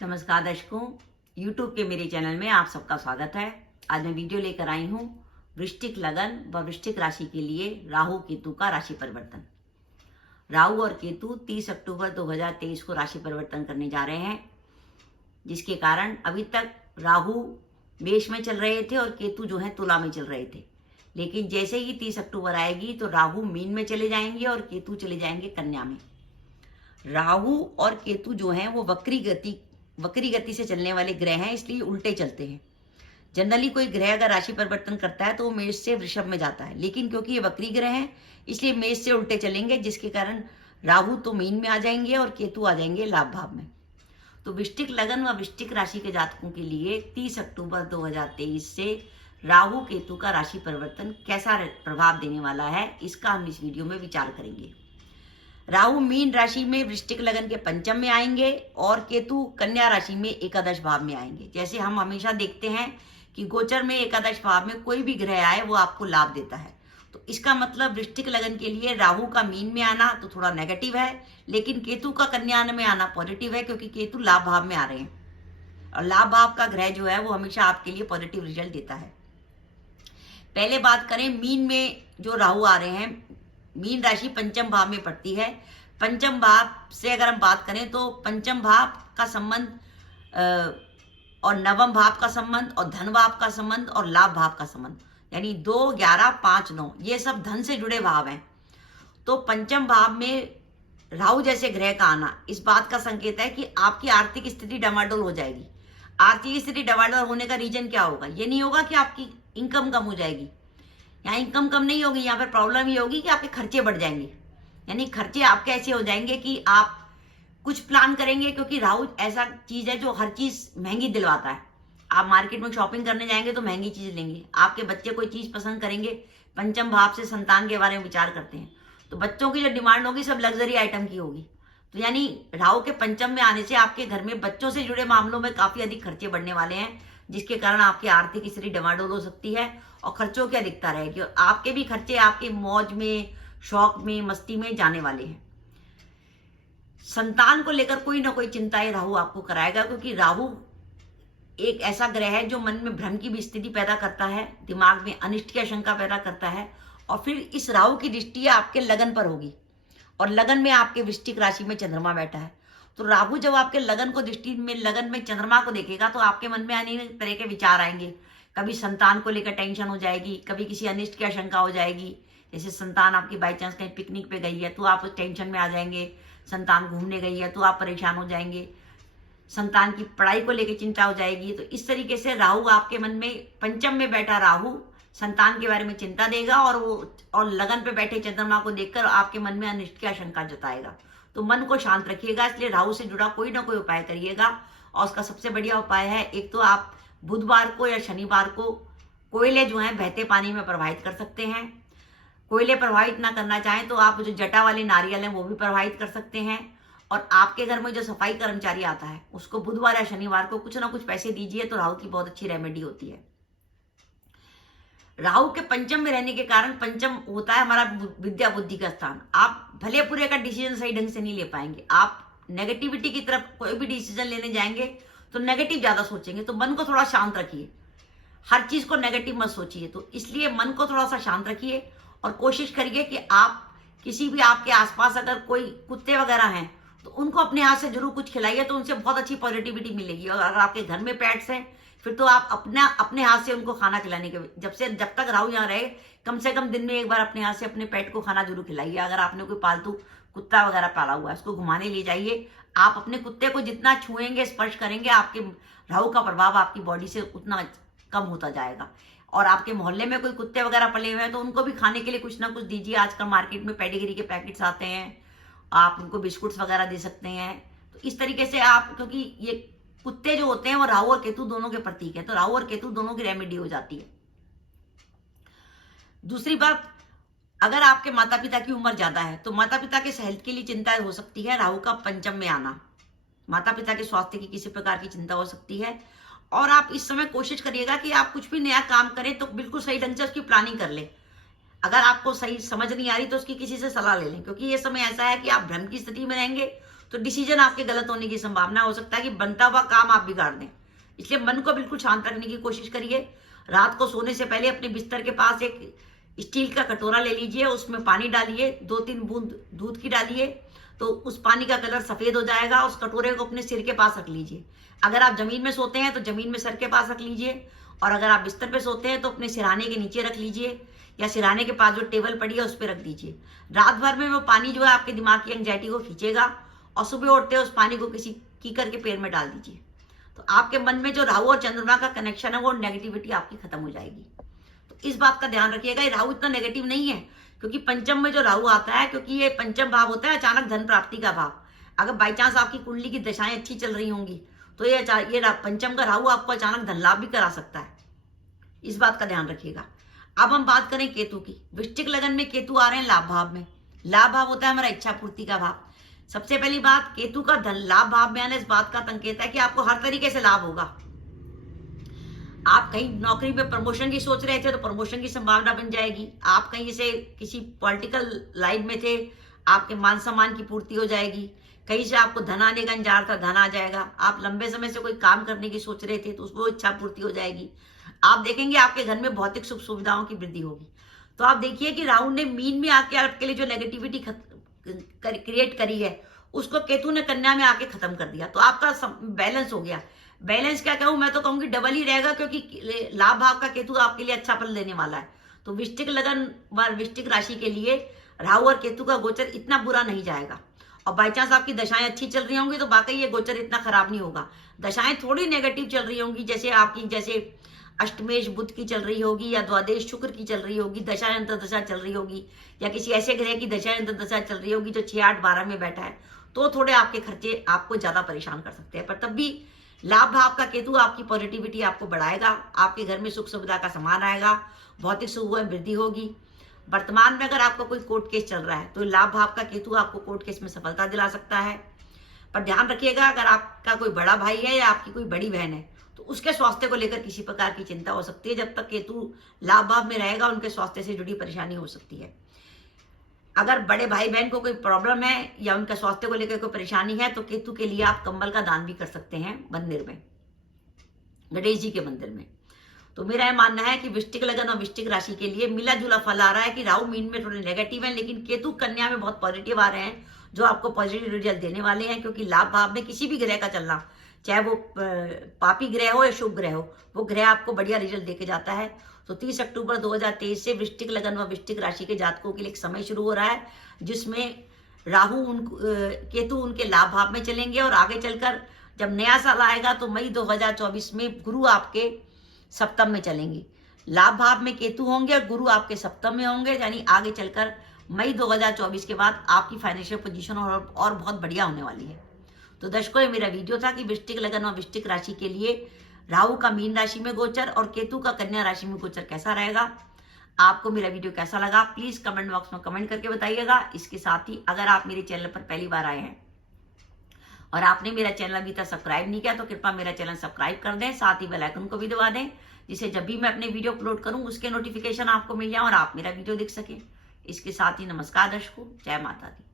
नमस्कार दर्शकों, YouTube के मेरे चैनल में आप सबका स्वागत है। आज मैं वीडियो लेकर आई हूँ वृश्चिक लगन व वृश्चिक राशि के लिए राहु केतु का राशि परिवर्तन। राहु और केतु 30 अक्टूबर 2023 को राशि परिवर्तन करने जा रहे हैं, जिसके कारण अभी तक राहु मेष में चल रहे थे और केतु जो है तुला में चल रहे थे। लेकिन जैसे ही 30 अक्टूबर आएगी तो राहु मीन में चले जाएंगे और केतु चले जाएंगे कन्या में। राहु और केतु जो हैं वो वक्री गति से चलने वाले ग्रह हैं, इसलिए उल्टे चलते हैं। जनरली कोई ग्रह अगर राशि परिवर्तन करता है तो वो मेष से वृषभ में जाता है, लेकिन क्योंकि ये वक्री ग्रह हैं इसलिए मेष से उल्टे चलेंगे, जिसके कारण राहु तो मीन में आ जाएंगे और केतु आ जाएंगे लाभ भाव में। तो वृश्चिक लगन व वृश्चिक राशि के जातकों के लिए 30 अक्टूबर 2023 से राहु केतु का राशि परिवर्तन कैसा प्रभाव देने वाला है, इसका हम इस वीडियो में विचार करेंगे। राहु मीन राशि में वृश्चिक लगन के पंचम में आएंगे और केतु कन्या राशि में एकादश भाव में आएंगे। जैसे हम हमेशा देखते हैं कि गोचर में एकादश भाव में कोई भी ग्रह आए वो आपको लाभ देता है। तो इसका मतलब वृश्चिक लगन के लिए राहु का मीन में आना तो थोड़ा नेगेटिव है, लेकिन केतु का कन्या में आना पॉजिटिव है, क्योंकि केतु लाभ भाव में आ रहे हैं और लाभ भाव का ग्रह जो है वो हमेशा आपके लिए पॉजिटिव रिजल्ट देता है। पहले बात करें मीन में जो राहु आ रहे हैं, मीन राशि पंचम भाव में पड़ती है। पंचम भाव से अगर हम बात करें तो पंचम भाव का संबंध और नवम भाव का संबंध और धन भाव का संबंध और लाभ भाव का संबंध, यानी 2, 11, 5, 9 ये सब धन से जुड़े भाव हैं। तो पंचम भाव में राहु जैसे ग्रह का आना इस बात का संकेत है कि आपकी आर्थिक स्थिति डमाडोल हो जाएगी। आर्थिक स्थिति डमाडोल होने का रीजन क्या होगा? ये नहीं होगा कि आपकी इनकम कम हो जाएगी, यहाँ इनकम कम नहीं होगी, यहाँ पर प्रॉब्लम ये होगी कि आपके खर्चे बढ़ जाएंगे। यानी खर्चे आपके ऐसे हो जाएंगे कि आप कुछ प्लान करेंगे, क्योंकि राहु ऐसा चीज है जो हर चीज महंगी दिलवाता है। आप मार्केट में शॉपिंग करने जाएंगे तो महंगी चीज लेंगे, आपके बच्चे कोई चीज पसंद करेंगे। पंचम भाव से संतान के बारे में विचार करते हैं तो बच्चों की जो डिमांड होगी सब लग्जरी आइटम की होगी। तो यानी राहु के पंचम में आने से आपके घर में बच्चों से जुड़े मामलों में काफी अधिक खर्चे बढ़ने वाले हैं, जिसके कारण आपकी आर्थिक स्थिति डमाडोल हो सकती है और खर्चों की अधिकता रहेगी और आपके भी खर्चे आपके मौज में, शौक में, मस्ती में जाने वाले हैं। संतान को लेकर कोई ना कोई चिंताएं राहु आपको कराएगा, क्योंकि राहु एक ऐसा ग्रह है जो मन में भ्रम की भी स्थिति पैदा करता है, दिमाग में अनिष्ट की आशंका पैदा करता है। और फिर इस राहु की दृष्टि आपके लगन पर होगी और लगन में आपके वृश्चिक राशि में चंद्रमा बैठा है। तो राहु जब आपके लगन को दृष्टि में लगन में चंद्रमा को देखेगा तो आपके मन में अनेक तरह के विचार आएंगे। कभी संतान को लेकर टेंशन हो जाएगी, कभी किसी अनिष्ट की आशंका हो जाएगी। जैसे संतान आपकी बाई चांस कहीं पिकनिक पे गई है तो आप उस टेंशन में आ जाएंगे, संतान घूमने गई है तो आप परेशान हो जाएंगे, संतान की पढ़ाई को लेकर चिंता हो जाएगी। तो इस तरीके से राहु आपके मन में, पंचम में बैठा राहु संतान के बारे में चिंता देगा और लगन पे बैठे चंद्रमा को देखकर आपके मन में अनिष्ट की आशंका जताएगा। तो मन को शांत रखिएगा, इसलिए राहु से जुड़ा कोई ना कोई उपाय करिएगा। और उसका सबसे बढ़िया उपाय है, एक तो आप बुधवार को या शनिवार को कोयले जो हैं बहते पानी में प्रवाहित कर सकते हैं। कोयले प्रवाहित ना करना चाहें तो आप जो जटा वाले नारियल हैं वो भी प्रवाहित कर सकते हैं। और आपके घर में जो सफाई कर्मचारी आता है उसको बुधवार या शनिवार को कुछ ना कुछ पैसे दीजिए, तो राहु की बहुत अच्छी रेमेडी होती है। राहु के पंचम में रहने के कारण, पंचम होता है हमारा विद्या बुद्धि का स्थान, आप भले पूरे का डिसीजन सही ढंग से नहीं ले पाएंगे। आप नेगेटिविटी की तरफ कोई भी डिसीजन लेने जाएंगे तो नेगेटिव ज्यादा सोचेंगे। तो मन को थोड़ा शांत रखिए, हर चीज को नेगेटिव मत सोचिए। तो इसलिए मन को थोड़ा सा शांत रखिए और कोशिश करिए कि आप किसी भी आपके आसपास अगर कोई कुत्ते वगैरह हैं तो उनको अपने हाथ से जरूर कुछ खिलाइए, तो उनसे बहुत अच्छी पॉजिटिविटी मिलेगी। और अगर आपके घर में पेट्स हैं फिर तो आप अपने हाथ से उनको खाना खिलाने के, जब तक राहु यहाँ रहे कम से कम दिन में एक बार अपने हाथ से अपने पेट को खाना जरूर खिलाइए। अगर आपने कोई पालतू कुत्ता वगैरह पाला हुआ है उसको घुमाने ले जाइए। आप अपने कुत्ते को जितना छुएंगे, स्पर्श करेंगे, आपके राहु का प्रभाव आपकी बॉडी से उतना कम होता जाएगा। और आपके मोहल्ले में कोई कुत्ते वगैरह पले हुए हैं तो उनको भी खाने के लिए कुछ ना कुछ दीजिए। आजकल मार्केट में पेडिग्री के पैकेट्स आते हैं, आप उनको बिस्कुट्स वगैरह दे सकते हैं। तो इस तरीके से आप, क्योंकि ये कुत्ते जो होते हैं वो राहु और केतु दोनों के प्रतीक है, तो राहु और केतु दोनों की रेमेडी हो जाती है। दूसरी बात, अगर आपके माता पिता की उम्र ज्यादा है तो माता पिता के हेल्थ के लिए चिंता हो सकती है। राहु का पंचम में आना, माता पिता के स्वास्थ्य की किसी प्रकार की चिंता हो सकती है। और आप इस समय कोशिश करिएगा कि आप कुछ भी नया काम करें तो बिल्कुल सही ढंग से उसकी प्लानिंग कर लें। अगर आपको सही समझ नहीं आ रही तो उसकी किसी से सलाह ले लें, क्योंकि ये समय ऐसा है कि आप भ्रम की स्थिति में रहेंगे तो डिसीजन आपके गलत होने की संभावना हो सकता है कि बनता हुआ काम आप बिगाड़ दें। इसलिए मन को बिल्कुल शांत रखने की कोशिश करिए। रात को सोने से पहले अपने बिस्तर के पास एक स्टील का कटोरा ले लीजिए, उसमें पानी डालिए, 2-3 बूंद दूध की डालिए, तो उस पानी का कलर सफेद हो जाएगा। उस कटोरे को अपने सिर के पास रख लीजिए। अगर आप जमीन में सोते हैं तो जमीन में सर के पास रख लीजिए, और अगर आप बिस्तर पे सोते हैं तो अपने सिरहाने के नीचे रख लीजिए, या सिरहाने के पास जो टेबल पड़ी है उस पर रख दीजिए। रात भर में वो पानी जो है आपके दिमाग की एंग्जाइटी को खींचेगा, और सुबह उठते उस पानी को किसी कीकर के पैर में डाल दीजिए। तो आपके मन में जो राहु और चंद्रमा का कनेक्शन है वो नेगेटिविटी आपकी खत्म हो जाएगी। तो इस बात का ध्यान रखिएगा। ये राहु इतना नेगेटिव नहीं है, क्योंकि पंचम में जो राहु आता है, क्योंकि ये पंचम भाव होता है अचानक धन प्राप्ति का भाव। अगर बाई चांस आपकी कुंडली की दशाएं अच्छी चल रही होंगी तो ये पंचम का राहु आपको अचानक धन लाभ भी करा सकता है। इस बात का ध्यान रखिएगा। अब हम बात करें केतु की। वृश्चिक लगन में केतु आ रहे हैं लाभ भाव में। लाभ भाव होता है हमारा इच्छा पूर्ति का भाव। सबसे पहली बात, केतु का धन लाभ भाव में आना इस बात का संकेत है कि आपको हर तरीके से लाभ होगा। आप कहीं नौकरी में प्रमोशन की सोच रहे थे तो प्रमोशन की संभावना बन जाएगी। आप कहीं से किसी पॉलिटिकल लाइन में थे, आपके मान सम्मान की पूर्ति हो जाएगी। कहीं से आपको धन आने का इंतजार था, धन आ जाएगा। आप लंबे समय से कोई काम करने की सोच रहे थे तो उसको इच्छा पूर्ति हो जाएगी। आप देखेंगे आपके घर में भौतिक सुख सुविधाओं की वृद्धि होगी। तो आप देखिए कि राहु ने मीन में आके आपके लिए जो नेगेटिविटी क्रिएट करी है उसको केतु ने कन्या में आके खत्म कर दिया। तो आपका बैलेंस हो गया। बैलेंस क्या कहूं, मैं तो कहूंगी डबल ही रहेगा, क्योंकि लाभ भाव का केतु आपके लिए अच्छा फल देने वाला है। तो वृश्चिक लगन व वृश्चिक राशि के लिए राहु और केतु का गोचर इतना बुरा नहीं जाएगा। और बाई चांस आपकी दशाएं अच्छी चल रही होंगी तो वाकई ये गोचर इतना खराब नहीं होगा। दशाएं थोड़ी नेगेटिव चल रही होंगी, जैसे अष्टमेश बुध की चल रही होगी, या द्वादश शुक्र की चल रही होगी, दशा अंतर दशा चल रही होगी, या किसी ऐसे ग्रह की दशा अंतर दशा चल रही होगी जो 6, 8, 12 में बैठा है, तो थोड़े आपके खर्चे आपको ज्यादा परेशान कर सकते हैं। पर तब भी लाभ भाव का केतु आपकी पॉजिटिविटी आपको बढ़ाएगा। आपके घर में सुख सुविधा का सामान आएगा, भौतिक सुख में वृद्धि होगी। वर्तमान में अगर आपका कोई कोर्ट केस चल रहा है तो लाभ भाव का केतु आपको कोर्ट केस में सफलता दिला सकता है। पर ध्यान रखिएगा, अगर आपका कोई बड़ा भाई है या आपकी कोई बड़ी बहन है तो उसके स्वास्थ्य को लेकर किसी प्रकार की चिंता हो सकती है। जब तक केतु लाभ भाव में रहेगा उनके स्वास्थ्य से जुड़ी परेशानी हो सकती है। अगर बड़े भाई बहन को कोई प्रॉब्लम है या उनका स्वास्थ्य को लेकर कोई परेशानी है तो केतु के लिए आप कंबल का दान भी कर सकते हैं मंदिर में, गणेश जी के मंदिर में। तो मेरा यह मानना है कि वृश्चिक लगन और वृश्चिक राशि के लिए मिला जुला फल आ रहा है कि राहु मीन में थोड़े नेगेटिव हैं, लेकिन केतु कन्या में बहुत पॉजिटिव आ रहे हैं, जो आपको पॉजिटिव रिजल्ट देने वाले हैं। क्योंकि लाभ भाव में किसी भी ग्रह का चलना, चाहे वो पापी ग्रह हो या शुभ ग्रह हो, वो ग्रह आपको बढ़िया रिजल्ट देके जाता है। तो 30 अक्टूबर 2023 से वृश्चिक लगन व वृश्चिक राशि के जातकों के लिए एक समय शुरू हो रहा है, जिसमें केतु उनके लाभ भाव में चलेंगे। और आगे चलकर जब नया साल आएगा तो मई 2024 में गुरु आपके सप्तम में चलेंगे। लाभ भाव में केतु होंगे और गुरु आपके सप्तम में होंगे, यानी आगे चलकर मई 2024 के बाद आपकी फाइनेंशियल पोजीशन और बहुत बढ़िया होने वाली है। तो दर्शकों, ये मेरा वीडियो था कि वृश्चिक लगन और वृश्चिक राशि के लिए राहु का मीन राशि में गोचर और केतु का कन्या राशि में गोचर कैसा रहेगा। आपको मेरा वीडियो कैसा लगा प्लीज कमेंट बॉक्स में कमेंट करके बताइएगा। इसके साथ ही अगर आप मेरे चैनल पर पहली बार आए हैं और आपने मेरा चैनल अभी तक सब्सक्राइब नहीं किया तो कृपया मेरा चैनल सब्सक्राइब कर दें, साथ ही बेल आइकन को भी दबा दें, जिससे जब भी मैं अपने वीडियो अपलोड करूं उसके नोटिफिकेशन आपको मिल जाए और आप मेरा वीडियो देख सकें। इसके साथ ही नमस्कार दर्शकों, जय माता दी।